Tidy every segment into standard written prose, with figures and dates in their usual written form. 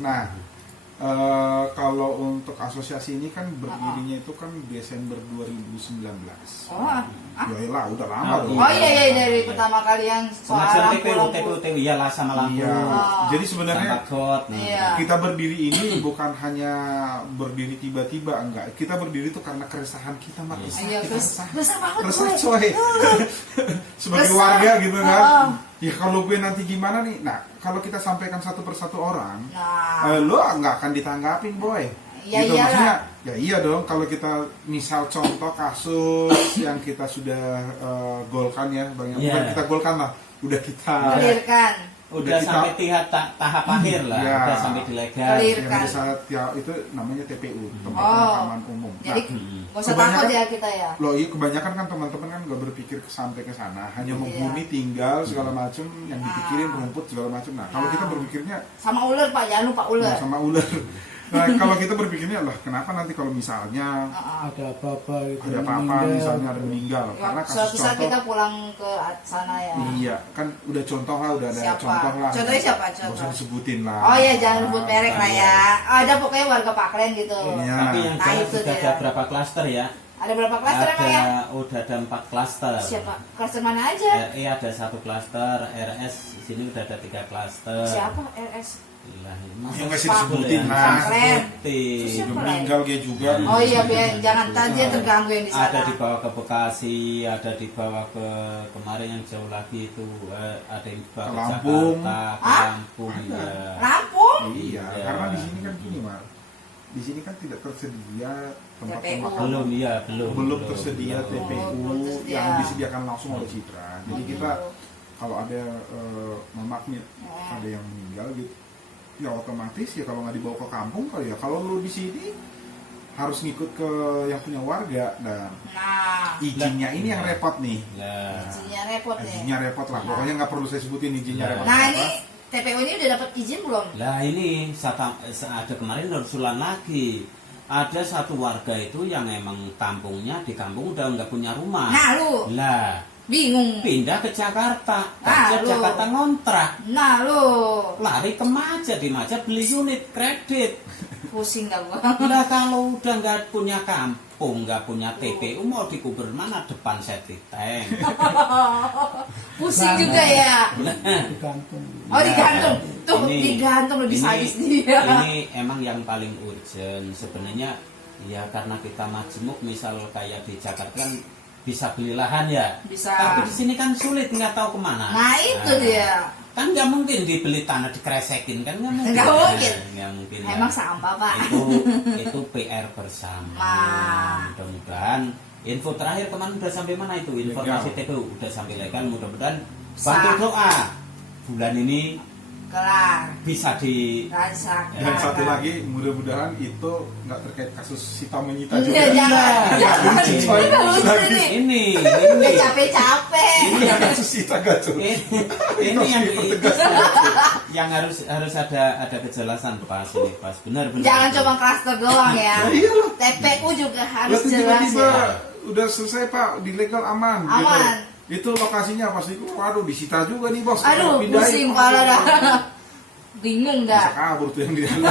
Nah, kalau untuk asosiasi ini kan berdirinya itu kan Desember 2019. Ya udah lama dong. Oh iya dari pertama kali yang soal TPU ya lah sama lampu. Jadi sebenarnya kita berdiri ini bukan hanya berdiri tiba-tiba, enggak. Kita berdiri itu karena keresahan kita, Mak. Resah coy. Sebagai warga gitu kan. Ya kalau gue nanti gimana nih? Nah, kalau kita sampaikan satu persatu orang, lo nggak akan ditanggapin, boy. Ya gitu, iyalah. maksudnya, ya iya dong. Kalau kita misal contoh kasus yang kita sudah golkan ya, bukan kita golkan lah, udah kita clearkan. Udah sampai tahap akhir lah, udah sampai dilegal. Ya, itu namanya TPU, tempat pemakaman umum. Jadi nggak usah takut ya kita ya. Loh, iya, kebanyakan kan teman-teman kan nggak berpikir sampai ke sana, hanya menghuni tinggal segala macam, yang dipikirin rumput segala macam. Nah, kalau kita berpikirnya sama ular, Pak, jangan lupa ular. Sama ular. Nah, kalau kita berpikirnya lah, kenapa nanti kalau misalnya ada apa-apa misalnya ada meninggal, karena kasus contoh kita pulang ke sana ya. Iya, kan udah contoh lah, udah ada contoh lah. Contohnya siapa? Gak usah disebutin lah. Oh ya, jangan sebut merek lah ya. Ada pokoknya warga Pak Klen gitu. Iya. Tapi yang jelas sudah ada berapa klaster ya? Ada berapa klaster emang ya? Udah ada 4 klaster. Siapa? Klaster mana aja? RE ada 1 klaster, RS di sini udah ada 3 klaster. Siapa RS? Yang nggak sih disebutin lah. Meninggal dia juga. Oh iya, jangan tadi terganggu yang di sana. Ada dibawa ke Bekasi, ada dibawa ke kemarin yang jauh lagi itu, ada yang dibawa ke Lampung. Jakarta, ke Lampung. Ya. Lampung? Iya, karena di sini kan gini, Mar. Di sini kan tidak tersedia tempat pemakaman. Belum tersedia TPU yang disediakan langsung oleh Citra. Jadi kita kalau ada ada yang meninggal gitu, ya otomatis ya kalau nggak dibawa ke kampung kali ya, kalau lu di sini harus ngikut ke yang punya warga. Dan izinnya ini yang repot nih. Izinnya repot lah. Pokoknya nggak perlu saya sebutin izinnya repot. Nah, ini TPU ini udah dapat izin belum? Lah ini ada kemarin usulan lagi. Ada satu warga itu yang emang kampungnya di kampung udah nggak punya rumah. Nah lu. Lah bingung. Pindah ke Jakarta. Jakarta ngontrak. Nah lu. Lari ke Maja, di Maja beli unit kredit. Pusing dah gua. Lah kalau udah nggak punya kampung, nggak punya TPU, mau dikubur mana? Depan septic tank. Pusing juga ya. Digantung. Oh digantung. Tuh digantung lebih sadis dia. Ini emang yang paling urgent sebenarnya ya, karena kita majemuk, misal kayak di Jakarta kan bisa beli lahan ya. Bisa. Tapi di sini kan sulit, nggak tahu kemana. Nah itu dia. Kan nggak mungkin dibeli tanah dikresekin, kan nggak mungkin. Nggak mungkin. Ya. Emang sampah, Pak. Itu PR bersama. Mudah-mudahan info terakhir kemarin udah sampai mana itu? Informasi TPU udah sampai legal. Mudah-mudahan bantu doa bulan ini kelar bisa rasakan. Dan satu lagi, mudah-mudahan itu nggak terkait kasus Sita menyita juga. Jangan. Ini capek-capek. Ini kasus Sita gak tuh? Ini yang harus ada kejelasan pas ini, pas benar. Jangan cuma klaster doang ya. TPU juga harus jelas. Tiba-tiba udah selesai, Pak, di legal aman. Gitu. Itu lokasinya pasti, waduh, disita juga nih, Bos. Aduh, pusing pala dah. Bingung dah. Bisa kabur tuh yang di dalam.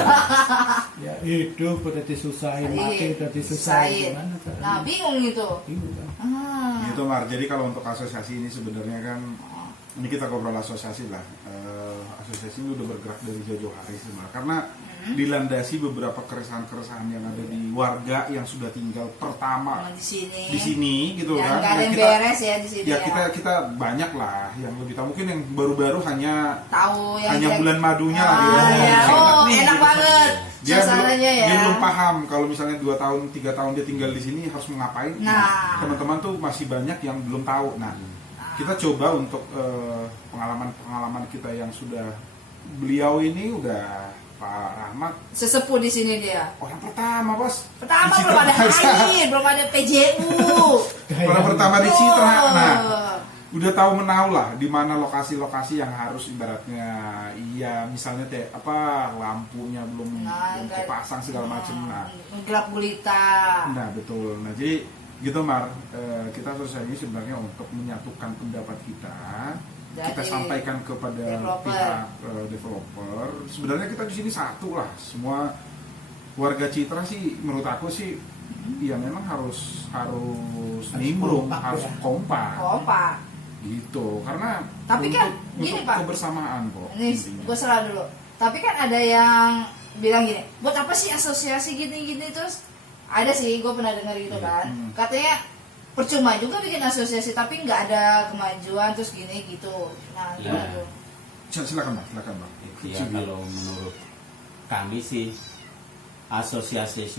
Ya hidup udah disusahin, mati udah disusahin. Nah, bingung itu. Bingung kan. Gitu, Mar. Jadi kalau untuk asosiasi ini sebenarnya kan, ini kita ngobrol asosiasi lah. Asosiasi ini udah bergerak dari jauh-jauh hari sebenarnya. Karena dilandasi beberapa keresahan-keresahan yang ada di warga yang sudah tinggal pertama di sini gitu kan. Nggak ada yang beres ya di sini. Ya kita banyak lah yang lebih tahu, mungkin yang baru-baru hanya yang bulan madunya lah gitu. Enak banget. Dia belum paham kalau misalnya 2 tahun 3 tahun dia tinggal di sini harus mengapain. Nah, teman-teman tuh masih banyak yang belum tahu. Nah, kita coba untuk pengalaman kita yang sudah, beliau ini udah Pak Rahmat sesepuh di sini dia. Orang pertama, Bos. Pertama belum ada air, belum ada PJU. Orang pertama di Citra. Nah, udah tahu menau lah di mana lokasi-lokasi yang harus ibaratnya, iya misalnya lampunya belum kepasang segala macam. Nah, gelap gulita. Nah, betul. Nah, jadi gitu, Mar. Kita selesai ini sebenarnya untuk menyatukan pendapat kita kita sampaikan kepada pihak developer. Sebenarnya kita di sini satu lah, semua warga Citra sih menurut aku sih ya memang harus nimbrung, kompak harus ya. kompak gitu, karena Tapi kan gini, untuk Pak. kebersamaan kok ini intinya. gue salah dulu, tapi kan ada yang bilang gini, buat apa sih asosiasi gini-gini, terus ada sih gue pernah dengar gitu kan, katanya percuma juga bikin asosiasi tapi nggak ada kemajuan terus gini gitu. Nah Ya. gitu. Silakan Bang. Ya kalau menurut kami sih asosiasi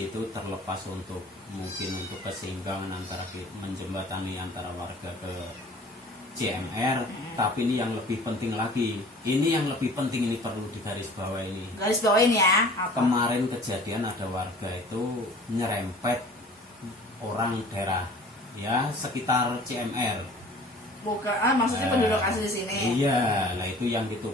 itu terlepas untuk mungkin untuk keseimbangan antara menjembatani antara warga ke CMR, tapi ini yang lebih penting lagi, ini perlu digarisbawahi ini. Garis bawain ya. Apa? Kemarin kejadian ada warga itu nyerempet orang daerah ya sekitar CMR. Bukan, maksudnya penduduk asli di sini. Iya, lah itu yang itu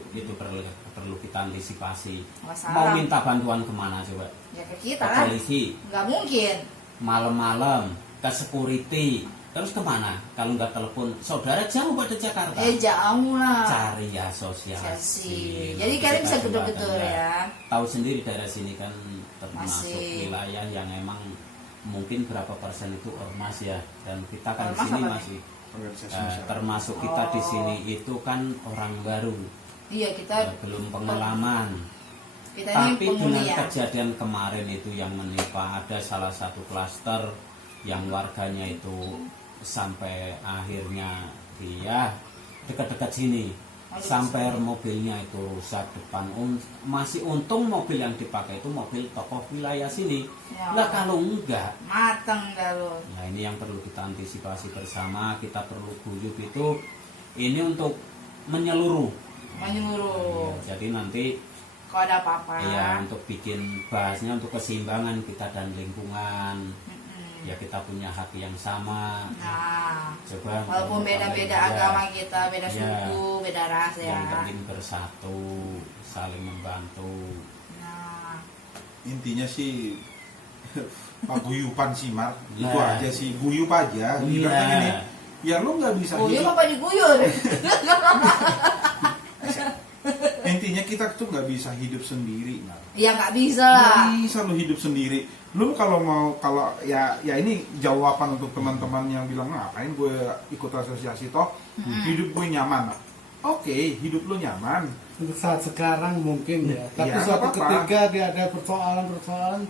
perlu kita antisipasi. Masalah. Mau minta bantuan kemana coba? Ya ke kita Ke kan. polisi. Nggak mungkin. Malam-malam ke security. Terus kemana? Kalau nggak telepon saudara jauh pada Jakarta. Jauh lah. Cari asosiasi. Jadi kalian bisa Kita betul-betul jembatan, ya. Tahu sendiri daerah sini kan termasuk Masih. wilayah yang emang mungkin berapa persen itu ormas ya, dan kita kan di Ormas sini apa nih? masih Organisasi masyarakat. termasuk kita di Oh. sini itu kan orang baru, Iya kita belum pengalaman. kita ini Tapi penghuni dengan ya. kejadian kemarin itu yang menimpa, ada salah satu klaster yang warganya itu sampai akhirnya dia dekat-dekat sini, Aduh, sampai mobilnya itu rusak depan. Masih untung mobil yang dipakai itu mobil tokoh wilayah sini. Ya. Lah kalau enggak, Mateng dah lo. nah ini yang perlu kita antisipasi bersama. Kita perlu guyup itu ini untuk menyeluruh. Menyuruh. Ya, jadi nanti Kalau ada apa-apa. ya untuk bikin bahasnya untuk keseimbangan kita dan lingkungan. Ya kita punya hak yang sama. Nah, Coba walaupun beda-beda ya, agama kita, beda Ya. suku, beda ras ya. yang penting bersatu, saling membantu. Nah, Intinya sih paguyupan sih Mar, itu Nah. aja sih, guyup aja. Iya. Ibaratnya gini, ya lu nggak bisa guyur hidup. apa diguyur? Intinya kita tuh nggak bisa hidup sendiri Mar. Ya nggak bisa lah. Nggak bisa lu hidup sendiri. Lu kalau ya ini jawaban untuk teman-teman yang bilang ngapain gue ikut asosiasi toh hidup gue nyaman. Oke, hidup lu nyaman. Untuk saat sekarang mungkin ya, tapi Ya, suatu nggak apa-apa. ketika dia ada persoalan-persoalan,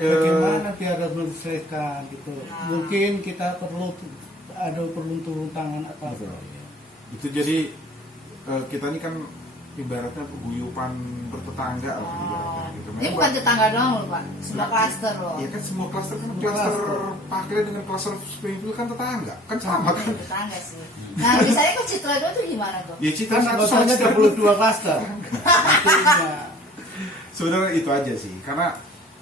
Eh, bagaimana dia harus menyelesaikan gitu. Nah. Mungkin kita perlu turun tangan apa Betul. Itu jadi kita ini kan ibaratnya guyupan bertetangga lah ibaratnya gitu. Ini bukan tetangga doang loh Pak, semua klaster loh. Iya kan semua klaster kan Semua klaster klaster. Pakle dengan klaster Springfield kan tetangga, kan sama kan? Tetangga sih. Nah, misalnya ke Citra Dua tuh gimana tuh? Ya Citra Kan satu anggotanya sama 22 klaster. Artinya, sebenarnya itu aja sih, karena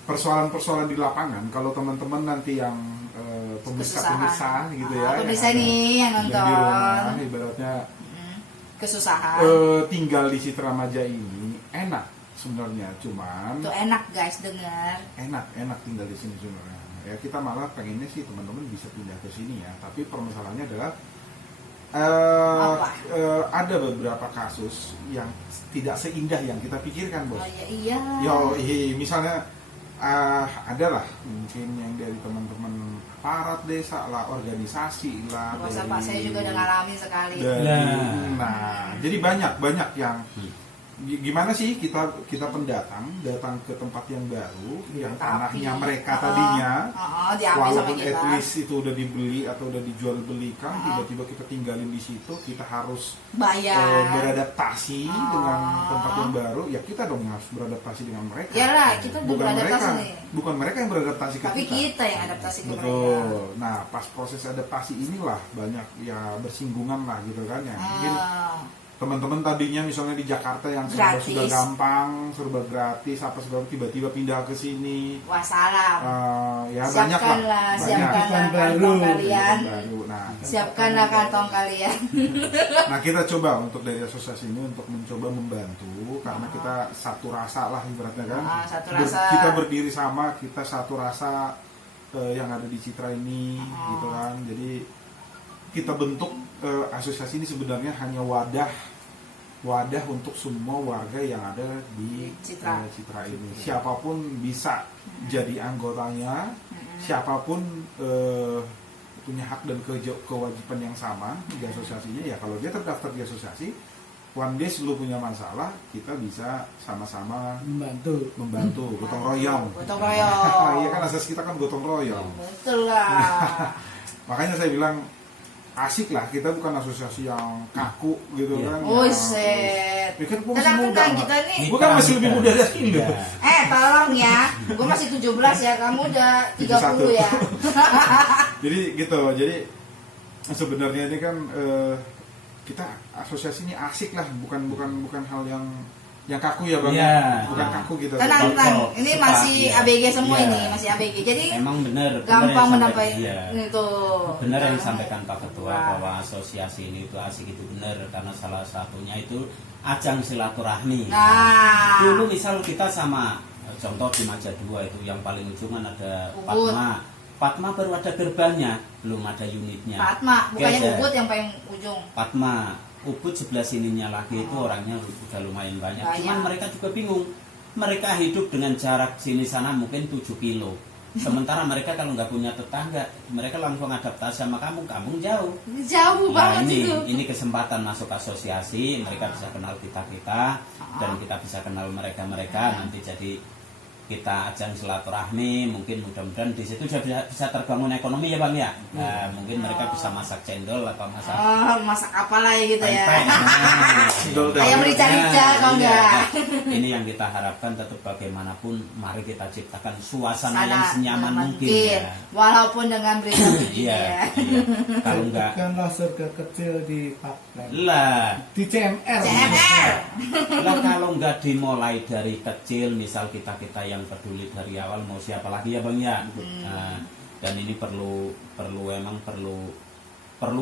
persoalan-persoalan di lapangan kalau teman-teman nanti yang pemirsa gitu ya, Pemirsa yang ada- nih yang yang di rumah nonton. ibaratnya Kesusahan. tinggal di Citra Maja ini enak sebenarnya, cuman Tuh enak guys denger. enak tinggal di sini sebenarnya. Ya kita malah pengennya sih teman-teman bisa pindah ke sini ya, tapi permasalahannya adalah Apa? ada beberapa kasus yang tidak seindah yang kita pikirkan bos. Oh iya. Misalnya adalah mungkin yang dari teman-teman aparat desa lah, organisasi lah. Nggak usah Pak, saya juga udah ngalamin sekali. Nah, jadi banyak yang gimana sih kita pendatang datang ke tempat yang baru, yang Tapi, tanahnya mereka tadinya, diambil sama walaupun kita. at least itu udah dibeli atau udah dijual belikan, tiba-tiba kita tinggalin di situ, kita harus Bayar. beradaptasi dengan tempat yang baru. Ya kita dong harus beradaptasi dengan mereka. Iyalah, kita udah beradaptasi nih. Bukan mereka yang beradaptasi ke Tapi kita. kita yang adaptasi ke mereka. Betul. Nah, pas proses adaptasi inilah banyak ya bersinggungan lah gitu kan ya. Mungkin teman-teman tadinya misalnya di Jakarta yang serba Gratis. sudah gampang, serba gratis, apa segala tiba-tiba pindah ke sini. Wah salam. Ya banyak lah. Banyak. Siapkanlah Baru. kantong kalian. Baru. Nah, Siapkanlah kantong kalian. nah kita coba untuk dari asosiasi ini untuk mencoba membantu karena kita satu rasa lah ibaratnya kan. Satu rasa. Kita berdiri sama, kita satu rasa yang ada di Citra ini gitu kan. Jadi kita bentuk asosiasi ini sebenarnya hanya wadah untuk semua warga yang ada di Citra ini. Siapapun bisa jadi anggotanya, siapapun punya hak dan kewajiban yang sama di asosiasinya. Ya kalau dia terdaftar di asosiasi, one day sebelum punya masalah, kita bisa sama-sama membantu gotong royong. Iya kan, asas kita kan gotong royong. Betul lah. Makanya saya bilang asik lah, kita bukan asosiasi yang kaku gitu kan. Oh set. Ya kan gue masih muda, Tenang kita nih. gue kan masih lebih muda dari lu. Tolong ya, gue masih 17 ya, kamu udah 30 ya. Jadi gitu, jadi sebenarnya ini kan kita asosiasi ini asik lah, bukan hal yang kaku ya bang, bukan kaku kita. Tenang, ini masih ABG semua Iya. ini, masih ABG. Jadi Emang benar gampang yang mendapat itu. Benar yang disampaikan Pak Ketua bahwa asosiasi ini itu asik, itu benar, karena salah satunya itu ajang silaturahmi. Nah, Dulu misal kita sama, contoh di Maja 2 itu yang paling ujung kan ada Ubud. Fatma baru ada gerbangnya, belum ada unitnya. Fatma, bukannya Geser. Ubud yang paling ujung. Fatma, Ubud sebelah sininya lagi itu orangnya udah lumayan banyak. Cuman mereka juga bingung. Mereka hidup dengan jarak sini sana mungkin 7 kilo. Sementara mereka kalau nggak punya tetangga, mereka langsung adaptasi sama kampung jauh. Jauh Nah, banget itu. ini kesempatan masuk asosiasi, mereka bisa kenal kita dan kita bisa kenal mereka nanti jadi kita ajang silaturahmi, mungkin mudah-mudahan di situ bisa terbangun ekonomi ya bang ya. Nah, mungkin mereka bisa masak cendol atau masak masak apa lah ya gitu ya. pempek. Ayam rica-rica kalau enggak. Ini yang kita harapkan, tetap bagaimanapun mari kita ciptakan suasana Sana yang senyaman mungkin ya. Walaupun dengan berita begini Iya. ya. Kalau enggak Bukanlah surga kecil di Paklen, lah. di CMR. Lah kalau nggak dimulai dari kecil, misal kita yang peduli dari awal, mau siapa lagi ya bang ya. Nah, dan ini perlu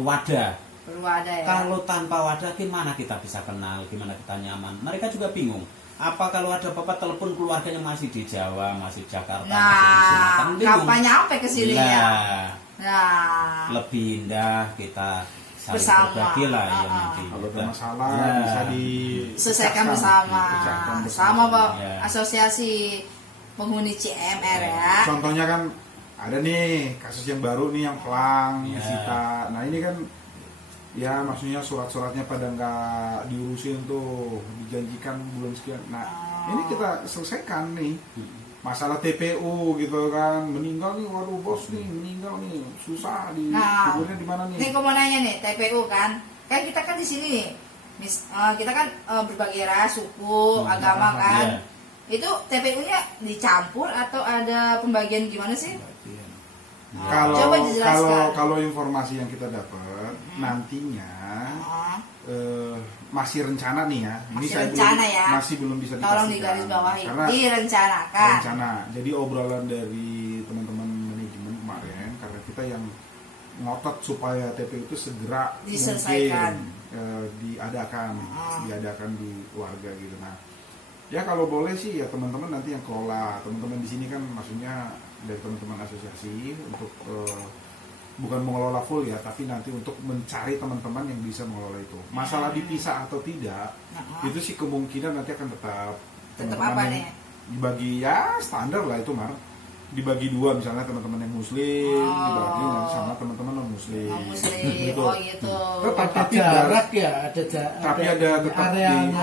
wadah. Perlu ada ya. Kalau tanpa wadah gimana kita bisa kenal, gimana kita nyaman? Mereka juga bingung. Apa kalau ada bapak telepon keluarganya masih di Jawa, masih Jakarta, masih di Sumatera, bingung. kapan nyampe ke sini ya? Nah, lebih indah kita saling Bersama. berbagi lah ya nanti. Kalau ada masalah Ya. bisa Selesaikan bersama. Sama Pak, Ya. asosiasi penghuni CMR ya. Contohnya kan ada nih kasus yang baru nih yang pelang Ya. disita. Nah ini kan ya maksudnya surat-suratnya pada nggak diurusin tuh, dijanjikan bulan sekian. Nah ini kita selesaikan nih masalah TPU gitu kan, meninggal nih, waduh bos nih meninggal nih, susah di kuburnya di mana nih? Nih, gue mau nanya nih, TPU kan kita kan di sini nih, kita kan berbagai ras, suku, agama kan. Iya. Itu TPU-nya dicampur atau ada pembagian gimana sih? Coba dijelaskan. Kalau informasi yang kita dapat nantinya masih rencana nih ya. Masih rencana ya. Masih belum bisa Tolong dipastikan. digarisbawahi. Karena Direncanakan. rencana. Jadi obrolan dari teman-teman manajemen kemarin, karena kita yang ngotot supaya TPU itu segera Diselesaikan. diadakan di warga gitu. Nah, ya kalau boleh sih ya teman-teman nanti yang kelola, teman-teman di sini kan maksudnya dari teman-teman asosiasi untuk bukan mengelola full ya, tapi nanti untuk mencari teman-teman yang bisa mengelola itu. Masalah dipisah atau tidak, itu sih kemungkinan nanti akan tetap apa nih? Dibagi ya standar lah itu Mar. Dibagi dua, misalnya teman-teman yang muslim dibagi nanti sama teman-teman non muslim. Gitu. Oh gitu. Ada jarak ya, Tapi ada tetap areanya.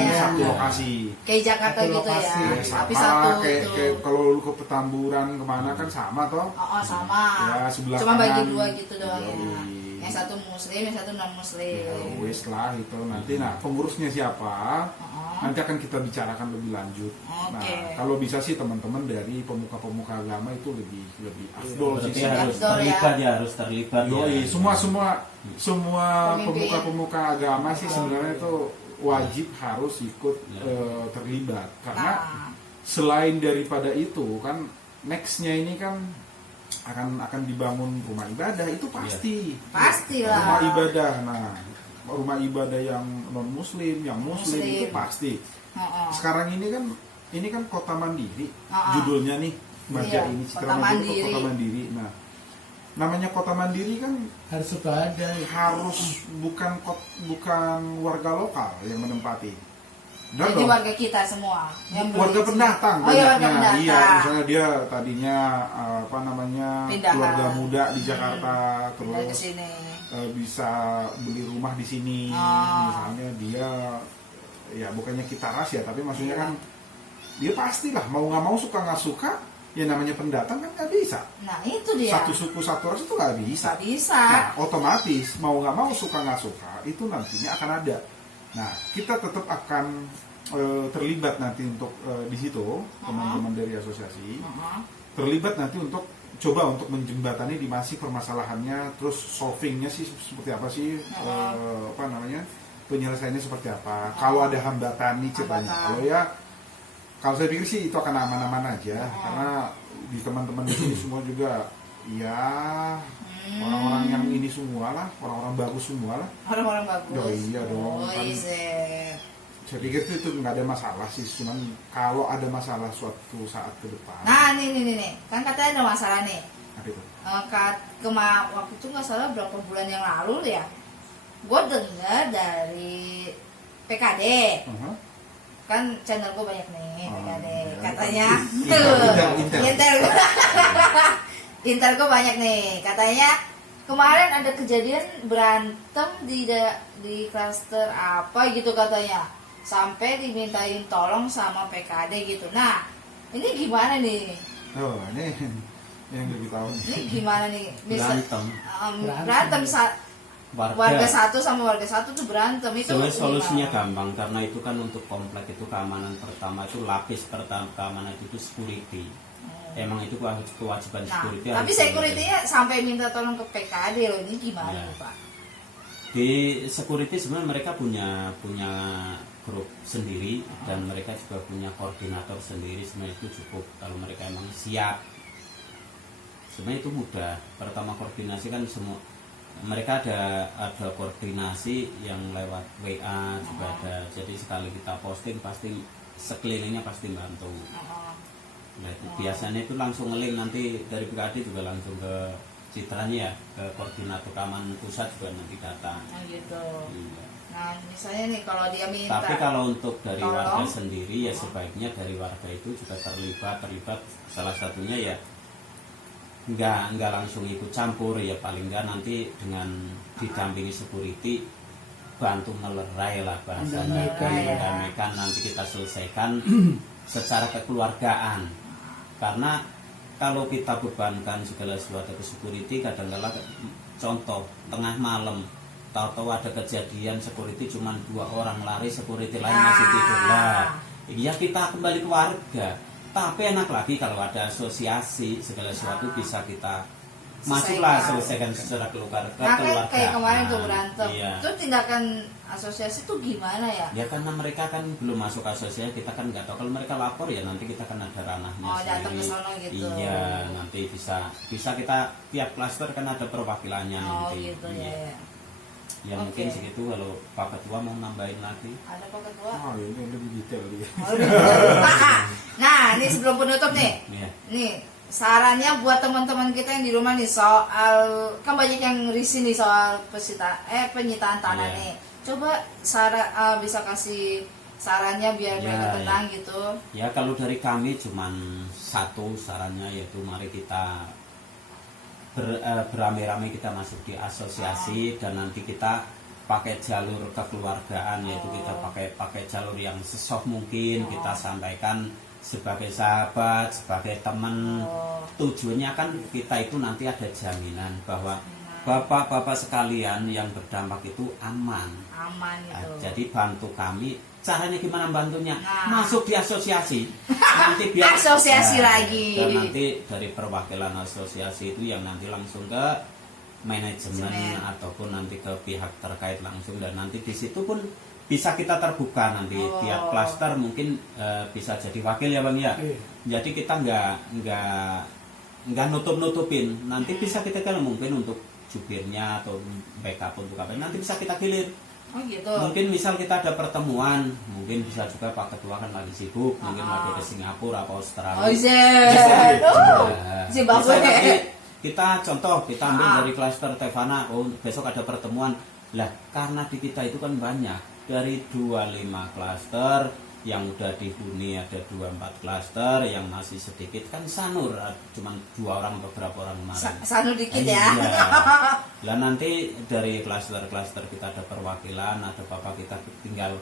di satu lokasi. Kayak Jakarta Satu gitu lokasi. ya. Ya, Tapi sama, satu kayak itu. kalau lu ke Petamburan kemana kan sama toh. Sama. Ya, sebelah Cuma bagi kanan. dua gitu doang ya. Yoi. Yang satu muslim, yang satu non muslim. Ya, wes lah itu nanti. Nah pengurusnya siapa? Nanti akan kita bicarakan lebih lanjut. Nah kalau bisa sih teman-teman dari pemuka-pemuka agama itu lebih afdol sih. Berarti harus Afdol, terlibat ya, harus terlibat ya. Yoi, semua Pemimpin. pemuka-pemuka agama sih sebenarnya itu wajib harus ikut terlibat, karena selain daripada itu kan nextnya ini kan akan dibangun rumah ibadah, itu pasti Pastilah. rumah ibadah. Nah rumah ibadah yang non muslim, yang muslim itu pasti. Sekarang ini kan kota mandiri judulnya nih Maja Iya, ini kota Citra Mandiri itu mandiri. kota mandiri. Nah namanya kota mandiri kan Harus sudah ada. harus bukan warga lokal yang menempati. Benar Jadi dong? warga kita semua. Yang Warga beli. pendatang Oh ya, warga banyaknya. pendatang. Iya, misalnya dia tadinya apa namanya Pindahan. keluarga muda di Jakarta, Pindah ke terus sini. bisa beli rumah di sini. Oh. Misalnya dia ya bukannya kita ras ya, tapi maksudnya Iya. kan dia pastilah mau nggak mau suka nggak suka, ya namanya pendatang kan nggak bisa. Nah itu dia. Satu suku satu ras itu nggak bisa. Nggak bisa. Nah, otomatis mau nggak mau suka nggak suka itu nantinya akan ada. Nah, kita tetap akan terlibat nanti untuk di situ teman-teman dari asosiasi terlibat nanti untuk coba untuk menjembatani di masih permasalahannya, terus solvingnya sih seperti apa sih, apa namanya penyelesaiannya seperti apa. Kalau ada hambatan nih ceritanya, kalau saya pikir sih itu akan aman-aman aja karena di teman-teman di sini semua juga ya orang-orang yang ini semua lah, orang-orang bagus semua lah. Orang-orang bagus. Oh, iya dong, Oh, kan. iya. Saya pikir itu nggak ada masalah sih, cuman kalau ada masalah suatu saat ke depan. Nah nih, kan katanya ada masalah nih. Apa itu? Waktu itu nggak salah berapa bulan yang lalu ya, gue dengar dari PKD. Kan channel gue banyak nih PKD. Ya, Katanya Intel. Intel gue banyak nih. Katanya kemarin ada kejadian berantem di klaster apa gitu katanya. Sampai dimintain tolong sama PKD gitu. Nah, ini gimana nih? Oh, ini yang lebih tahu nih. Ini gimana nih? Berantem. Warga satu sama warga satu tuh berantem itu. Sebenarnya solusinya gimana? gampang karena itu kan untuk komplek itu keamanan pertama itu lapis pertama keamanan itu security. Emang itu kewajiban Nah, security. tapi harus security-nya sampai minta tolong ke PKD loh. Ini gimana Ya. tuh, Pak? Di security sebenarnya mereka punya grup sendiri dan mereka juga punya koordinator sendiri. Sebenarnya itu cukup kalau mereka emang siap. Sebenarnya itu mudah. Pertama koordinasi kan semua mereka ada koordinasi yang lewat WA juga ada. Jadi sekali kita posting pasti sekelilingnya pasti bantu. Nah, biasanya itu langsung ngeling nanti dari PKD juga langsung ke citranya ya, ke koordinator keamanan pusat juga nanti datang. Nah, gitu. Iya. Nah, misalnya nih kalau dia minta. Tapi kalau untuk dari tolong, warga sendiri ya sebaiknya dari warga itu juga terlibat salah satunya ya nggak langsung ikut campur ya, paling nggak nanti dengan didampingi security bantu melerai lah bahasanya, mendamaikan nanti kita selesaikan secara kekeluargaan. Karena kalau kita bebankan segala sesuatu ke security, kadang-kadang contoh tengah malam tahu-tahu ada kejadian security cuma 2 orang lari, security lain masih tidur lah. Ya kita kembali ke warga. Tapi enak lagi kalau ada asosiasi segala sesuatu bisa kita masuklah selesaikan secara keluarga. Nah, kan kayak kemarin tuh berantem. Iya. Itu tindakan asosiasi tuh gimana ya? Ya karena mereka kan belum masuk asosiasi, kita kan nggak tahu. Kalau mereka lapor ya nanti kita kan ada ranahnya Oh, datang ke sono gitu. Iya, nanti bisa kita tiap klaster kan ada perwakilannya Oh, nanti. gitu Iya. ya. Ya Oke. mungkin segitu. Kalau Pak Ketua mau nambahin lagi. Ada Pak Ketua? Oh, ini lebih detail dia. Oh, nah, ini sebelum penutup nih. Iya. Nih, sarannya buat teman-teman kita yang di rumah nih soal kan banyak yang risih nih soal penyitaan tanah Iya. nih. Coba bisa kasih sarannya biar Ya, mereka tenang ya. gitu. Ya kalau dari kami cuman satu sarannya, yaitu mari kita beramai-ramai kita masuk di asosiasi dan nanti kita pakai jalur kekeluargaan, yaitu kita pakai jalur yang sesoft mungkin kita sampaikan sebagai sahabat, sebagai teman. Tujuannya kan kita itu nanti ada jaminan bahwa bapak-bapak sekalian yang berdampak itu aman. Aman Nah, gitu. jadi bantu kami. Caranya gimana bantunya? Nah. Masuk di asosiasi. Nanti biar Asosiasi lagi. Dan nanti dari perwakilan asosiasi itu yang nanti langsung ke manajemen ataupun nanti ke pihak terkait langsung, dan nanti di situ pun bisa kita terbuka nanti tiap klaster mungkin bisa jadi wakil ya Bang ya. Jadi kita nggak nutup-nutupin. Nanti bisa kita kan mungkin untuk jubirnya atau backup untuk apa nanti bisa kita gilir. Oh gitu. Mungkin misal kita ada pertemuan, mungkin bisa juga Pak Ketua kan lagi sibuk, mungkin lagi ke Singapura atau Australia. Oh, Zimbabwe. Bisa kita contoh, kita ambil Ah. dari klaster Tevana, oh besok ada pertemuan. Lah, karena di kita itu kan banyak, dari 25 klaster, yang udah dihuni ada 24 klaster, yang masih sedikit kan sanur, cuma 2 orang beberapa orang kemarin. Sanu dikit ya. Iya. Lah nanti dari klaster-klaster kita ada perwakilan, ada bapak kita tinggal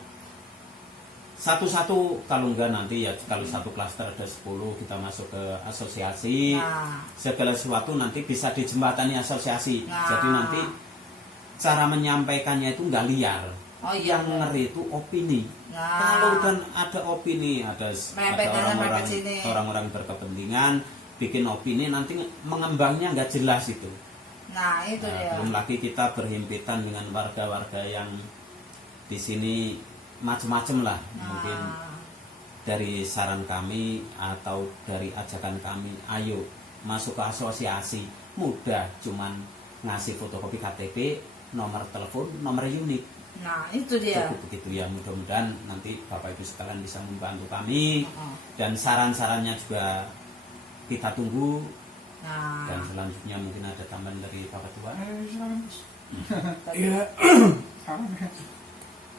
satu-satu, kalau enggak nanti ya kalau satu klaster ada 10 kita masuk ke asosiasi. Nah. Segala sesuatu nanti bisa dijembatani asosiasi. Nah. Jadi nanti cara menyampaikannya itu enggak liar. Oh iya. Yang ngeri itu opini. Nah. Kalau dan ada opini, ada Merempet sana, orang-orang merempet sini. orang-orang berkepentingan bikin opini, nanti mengembangnya nggak jelas itu. Nah, itu Nah, dia. belum lagi kita berhimpitan dengan warga-warga yang di sini macam-macam lah. Mungkin Nah. dari saran kami atau dari ajakan kami, ayo masuk ke asosiasi. Mudah, cuman ngasih fotokopi KTP, nomor telepon, nomor unit. Nah, itu dia. Cukup begitu ya. Mudah-mudahan nanti Bapak Ibu sekalian bisa membantu kami, Heeh. dan saran-sarannya juga kita tunggu. Nah. Dan selanjutnya mungkin ada tambahan dari Bapak Tua. Silakan, Mas. Iya. Saran ya.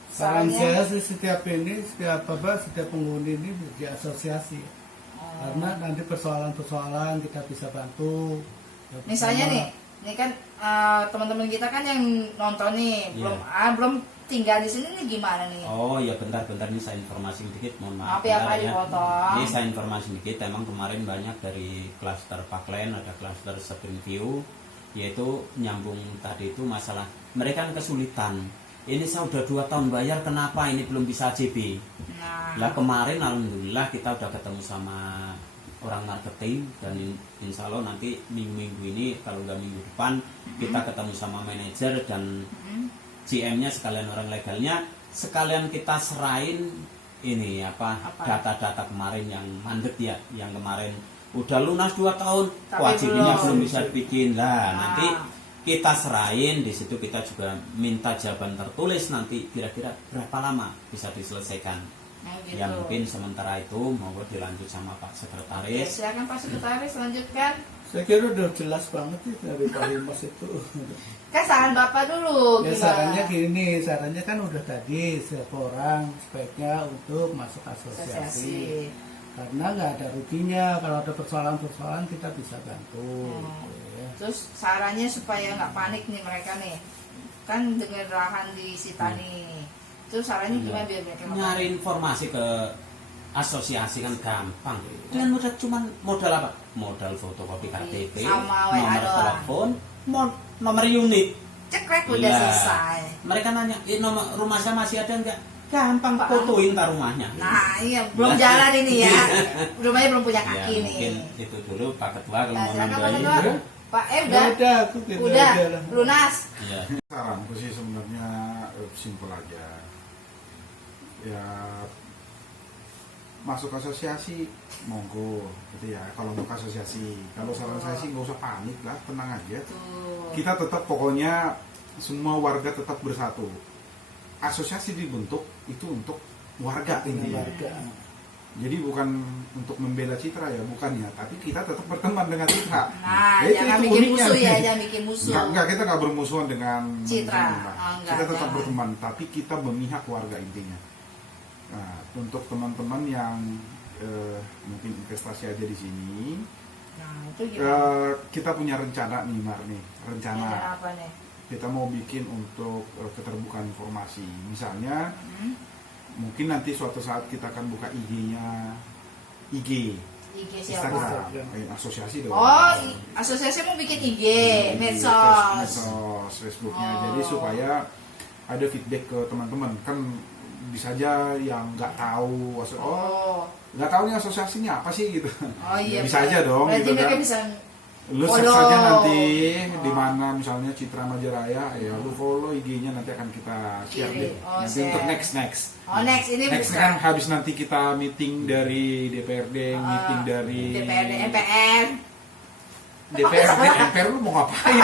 Saran Sarannya? saya sih setiap penghuni ini di asosiasi. Oh. Karena nanti persoalan-persoalan kita bisa bantu. Misalnya nih, ini kan teman-teman kita kan yang nonton nih, Iya. belum tinggal di sini nih, gimana nih? Oh ya, bentar-bentar nih saya informasi dikit, mohon maaf. Maaf ya, bentar Pak, dipotong. Ini saya informasi dikit, emang kemarin banyak dari klaster Parkland, ada klaster Springview, yaitu nyambung tadi itu masalah mereka kan kesulitan. Ini saya udah 2 tahun bayar, kenapa ini belum bisa JB? Nah. Lah kemarin alhamdulillah kita udah ketemu sama orang marketing, dan insya Allah nanti minggu-minggu ini kalau nggak minggu depan kita ketemu sama manajer dan GM-nya sekalian orang legalnya, sekalian kita serain ini apa data-data kemarin yang mandek ya, yang kemarin udah lunas 2 tahun, Tapi kewajibannya belum. belum bisa bikin lah. Nah. Nanti kita serain di situ, kita juga minta jawaban tertulis nanti kira-kira berapa lama bisa diselesaikan. Nah, gitu. Ya mungkin sementara itu monggo dilanjut sama Pak Oke, Sekretaris. silakan Pak Sekretaris lanjutkan. Saya kira udah jelas banget sih dari Pak Limas itu. Kan saran Bapak dulu. Ya gimana? sarannya gini, sarannya kan udah tadi setiap orang sebaiknya untuk masuk asosiasi. Asosiasi. Karena nggak ada ruginya, kalau ada persoalan-persoalan kita bisa bantu. Hmm. gitu ya. Terus sarannya supaya nggak panik nih mereka nih, kan dengan lahan di Sitani. Terus sarannya gimana biar mereka nggak Nyari panik? informasi ke asosiasi kan gampang. Dengan modal cuman modal apa? Modal fotokopi KTP, Sama WA nomor doang. telepon, nomor unit. Cekrek udah Lah, selesai. Mereka nanya, nomor rumah saya masih ada enggak? Gampang, Pak. fotoin tar rumahnya. Nah iya belum jalan ini ya, rumahnya belum punya Ya, kaki nih. mungkin itu dulu Pak Ketua kalau Nah, mau silakan Pak nambahin. Ketua. Pak Ya udah, udah, aku gitu udah aja lah. lunas. Iya. Saranku sih sebenarnya simpel aja. Ya masuk asosiasi monggo gitu ya, kalau mau ke asosiasi. Kalau saran saya sih nggak usah panik lah, tenang aja. Tuh. Kita tetap pokoknya semua warga tetap bersatu. Asosiasi dibentuk itu untuk warga intinya. Warga. Jadi bukan untuk membela Citra ya, bukan ya, tapi kita tetap berteman dengan Citra. Nah, Ya, jangan itu bikin uniknya. musuh ya, jangan bikin musuh. Enggak, kita nggak bermusuhan dengan Citra. Mbak. Oh, enggak, Kita tetap jangan. berteman, tapi kita memihak warga intinya. Nah, untuk teman-teman yang mungkin investasi aja di sini, Nah, itu gimana? kita punya rencana nih, Mar nih, rencana. Rencana apa nih? Kita mau bikin untuk keterbukaan informasi. Misalnya, Hmm? mungkin nanti suatu saat kita akan buka IG-nya, IG, IG siapa? Instagram, asosiasi dong. Oh, asosiasi mau bikin IG, medsos. Medsos, Facebooknya. Oh. Jadi supaya ada feedback ke teman-teman. Kan bisa aja yang nggak tahu, Oh, nggak tahu nih asosiasinya apa sih gitu. oh iya. Ya, bisa aja dong. Berarti Gitu mereka kan. bisa Lu search follow. saja nanti di Oh. mana misalnya Citra Majaraya, ya lu follow IG-nya, nanti akan kita share Kiri. deh. Oh, Nanti share. untuk next. Oh, next ini Next bukan kan habis nanti kita meeting dari DPRD, meeting dari DPRD, MPR. DPRD, MPR lu mau ngapain?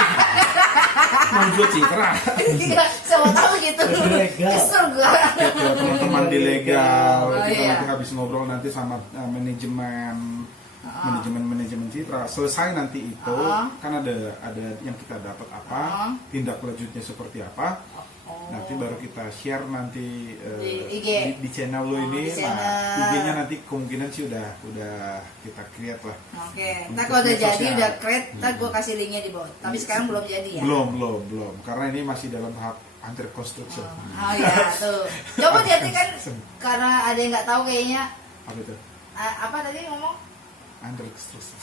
Nunjuk Citra. Iya, semua tahu gitu. Legal. Kesel gua. Ke teman-teman di legal. Oh, Kita iya. nanti habis ngobrol nanti sama manajemen manajemen citra. Selesai nanti itu kan ada yang kita dapat apa, tindak lanjutnya seperti apa. Nanti baru kita share nanti Di IG. di channel lo ini. di Nah, channel. IG-nya nanti kemungkinan sih udah kita create lah. Oke, ntar Untuk kalau udah jadi, medsosnya. udah create, ntar gue kasih linknya di bawah. Tapi sekarang belum jadi ya? Belum. Karena ini masih dalam tahap under construction. Oh ya, tuh. Coba lihat kan, karena ada yang nggak tahu kayaknya. Apa itu? Apa tadi ngomong? Under construction.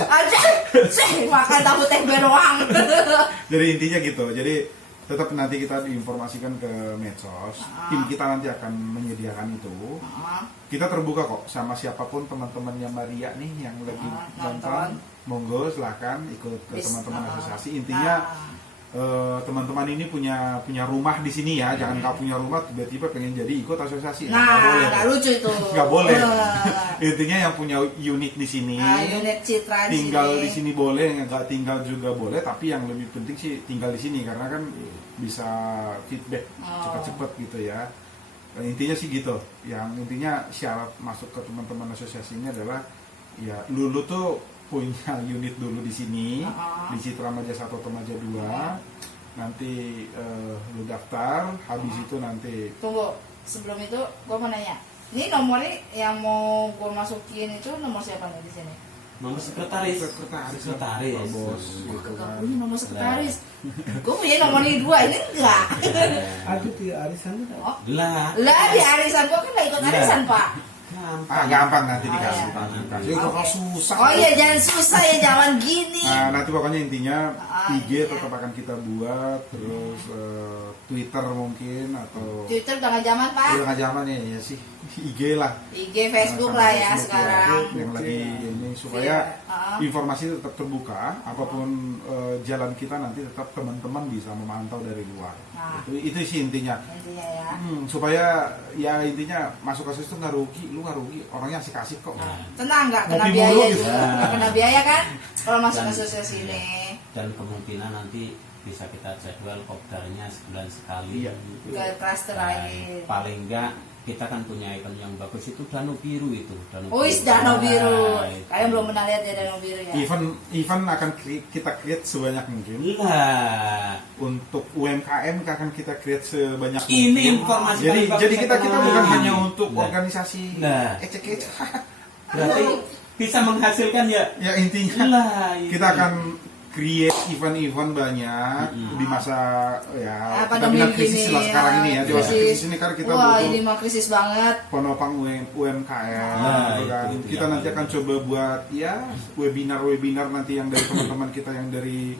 Aja, sih makan tahu tempe doang. Jadi intinya gitu. Jadi tetap nanti kita diinformasikan ke medsos. Tim kita nanti akan menyediakan itu. Kita terbuka kok sama siapapun teman-temannya Maria nih yang lagi nonton. Monggo silahkan ikut ke teman-teman asosiasi. Intinya teman-teman ini punya rumah di sini ya. Jangan kau punya rumah tiba-tiba pengen jadi ikut asosiasi. Nah, nggak lucu itu. Nggak boleh. Intinya yang punya unit di sini. Unit citra Tinggal di sini boleh, nggak tinggal juga boleh. Tapi yang lebih penting sih tinggal di sini karena kan bisa feedback cepat-cepat gitu ya. Intinya sih gitu. Yang intinya syarat masuk ke teman-teman asosiasi ini adalah ya lu tuh punya unit dulu di sini di Citra Maja 1 atau Maja 2. Nanti lu daftar, habis itu nanti Tunggu, sebelum itu gue mau nanya. Ini nomornya yang mau gue masukin itu nomor siapa nih di sini? Nomor sekretaris. bos gitu Gak kan. punya nomor sekretaris. Gue punya nomornya 2, ini enggak. Aduh, di arisan itu. Oh, Lah. lah di arisan gue kan nggak ikut arisan pak. Gampang nanti Oh, dikasih. iya. Jadi kalau susah. Oh iya, jangan susah ya, jangan gini. Nah, nanti pokoknya intinya IG iya. tetap akan kita buat, terus Twitter mungkin atau Twitter udah nggak zaman pak. udah nggak zaman ya sih IG lah. IG, Facebook Sama-sama lah ya Facebook sekarang. yang lagi ini supaya Iya. informasi tetap terbuka, apapun jalan kita nanti tetap teman-teman bisa memantau dari luar. Nah. Itu sih intinya. Intinya ya. Supaya ya intinya masuk ke situ nggak rugi, lu nggak rugi, orangnya asik-asik kok. Tenang, nggak kena Ngopi biaya mulu juga, gitu. nggak kena biaya kan? Kalau masuk Dan- asosiasi ini. Dan kemungkinan nanti bisa kita jadwal kopdarnya sebulan sekali. Iya. Gitu. Ke kelas terakhir. Paling enggak kita kan punya ikon yang bagus itu Danau Biru itu. Wis Danau Biru. Nah, itu. Kalian belum pernah lihat ya Danau Biru ya? Event akan kita create sebanyak mungkin. Lah, Untuk UMKM akan kita create sebanyak ini mungkin. informasi Jadi paling bagus jadi kita saya bukan kenal. hanya untuk Nah. organisasi Nah. ecek-ecek. Berarti bisa menghasilkan ya. Ya intinya Lah, itu. kita akan create event-event banyak di masa ya kita pandemi bilang krisis gini lah sekarang ini ya. Di masa krisis. krisis ini kan kita Wah, butuh ini mah krisis banget. penopang UMKM Nah, gitu kan. itu Kita yang nanti akan coba buat ya webinar nanti yang dari teman-teman kita yang dari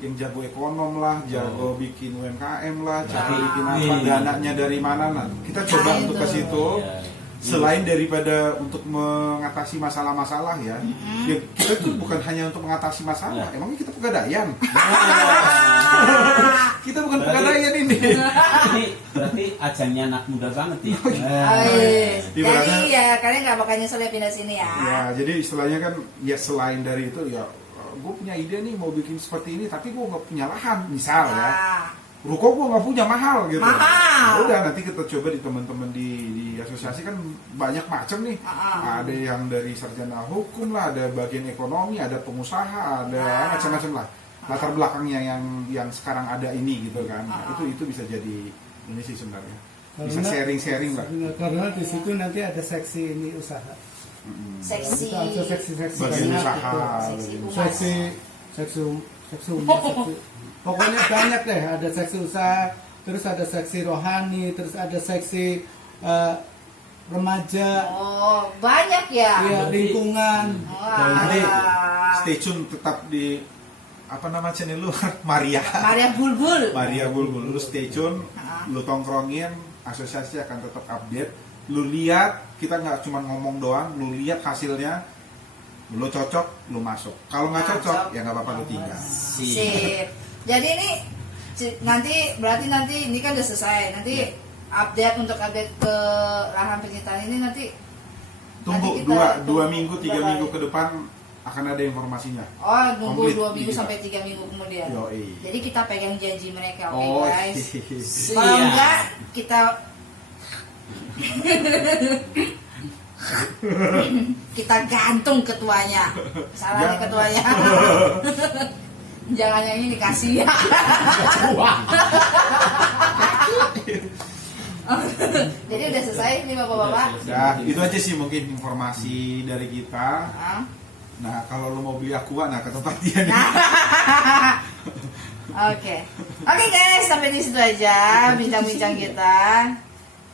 yang jago ekonom lah, jago bikin UMKM lah, jago Nah, bikin apa, ini. dananya dari mana. Nah, kita coba Nah, untuk itu. ke situ. Iya. Selain daripada untuk mengatasi masalah-masalah ya, ya kita tuh bukan hanya untuk mengatasi masalah. Ya. Emangnya kita pegadaian? Nah, Kita bukan Berarti- pegadaian ini. ini berarti ajangnya anak muda banget ya. Oh, iya. Ibaratnya- Jadi ya kalian nggak bakal nyesel ya pindah sini ya. Ya, jadi istilahnya kan ya selain dari itu ya gue punya ide nih mau bikin seperti ini tapi gue nggak punya lahan misal ya. Nah, Ruko gue nggak punya mahal gitu. Mahal. Ya udah nanti kita coba di teman-teman di asosiasi kan banyak macam nih. Ada yang dari sarjana hukum lah, ada bagian ekonomi, ada pengusaha, ada macam-macam lah. Latar belakangnya yang sekarang ada ini gitu kan. Nah, itu bisa jadi ini sih sebenarnya. Bisa sharing-sharing lah. Karena di situ nanti ada seksi ini usaha. seksi. Kita ada seksi-seksi Bagian banyak usaha. gitu. Seksi umas. seksi pokoknya banyak deh, ada seksi usaha, terus ada seksi rohani, terus ada seksi remaja, Oh, banyak ya. ya, lingkungan. Wah. Nanti stay tune tetap di apa nama channel lu Maria Maria Bulbul. Maria Bulbul. Lu stay tune, lu tongkrongin, asosiasi akan tetap update. Lu lihat, kita nggak cuma ngomong doang, lu lihat hasilnya, lu cocok, lu masuk. Kalau nggak cocok, ya nggak apa-apa lu tinggal. Sip. Jadi ini berarti nanti ini kan udah selesai. Nanti untuk update ke lahan penyitaan ini nanti Tunggu nanti kita dua minggu, 3 berapa- minggu ke depan akan ada informasinya. Oh, nunggu Komplit 2 minggu kita. sampai 3 minggu kemudian. Yoi. Jadi kita pegang janji mereka, oke Oh, guys. Iya. Kalau enggak kita Kita gantung ketuanya. Salahnya Jangan. ketuanya. Jangan yang ini dikasih ya. Jadi udah selesai nih bapak-bapak. Ya, itu aja sih mungkin informasi dari kita. Hah? Nah, kalau lo mau beli aqua, nah ke tempat dia nih. Oke guys, sampai di situ aja bincang-bincang kita.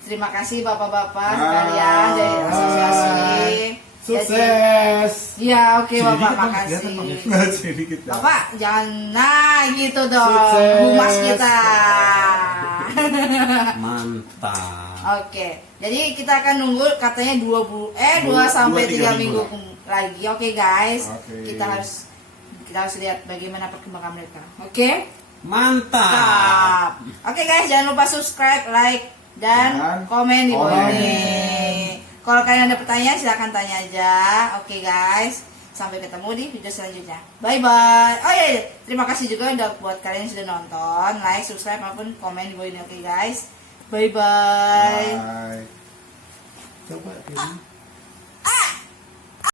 Terima kasih bapak-bapak sekalian dari asosiasi. Sukses. Ya oke Sini bapak, dikit, Bang. makasih. Sini kita. Bapak jangan gitu dong, Sukses. humas kita. Mantap. Oke, jadi kita akan nunggu katanya 2 sampai 3 minggu lagi. Oke guys, Oke. kita harus lihat bagaimana perkembangan mereka. Oke. Mantap. Oke guys, jangan lupa subscribe, like, dan komen di bawah komen. ini. Kalau kalian ada pertanyaan silahkan tanya aja. Oke guys, sampai ketemu di video selanjutnya. Bye bye. Oh iya, terima kasih juga udah buat kalian yang sudah nonton, like, subscribe maupun komen di bawah ini. Oke guys, bye bye. Bye. Coba ini.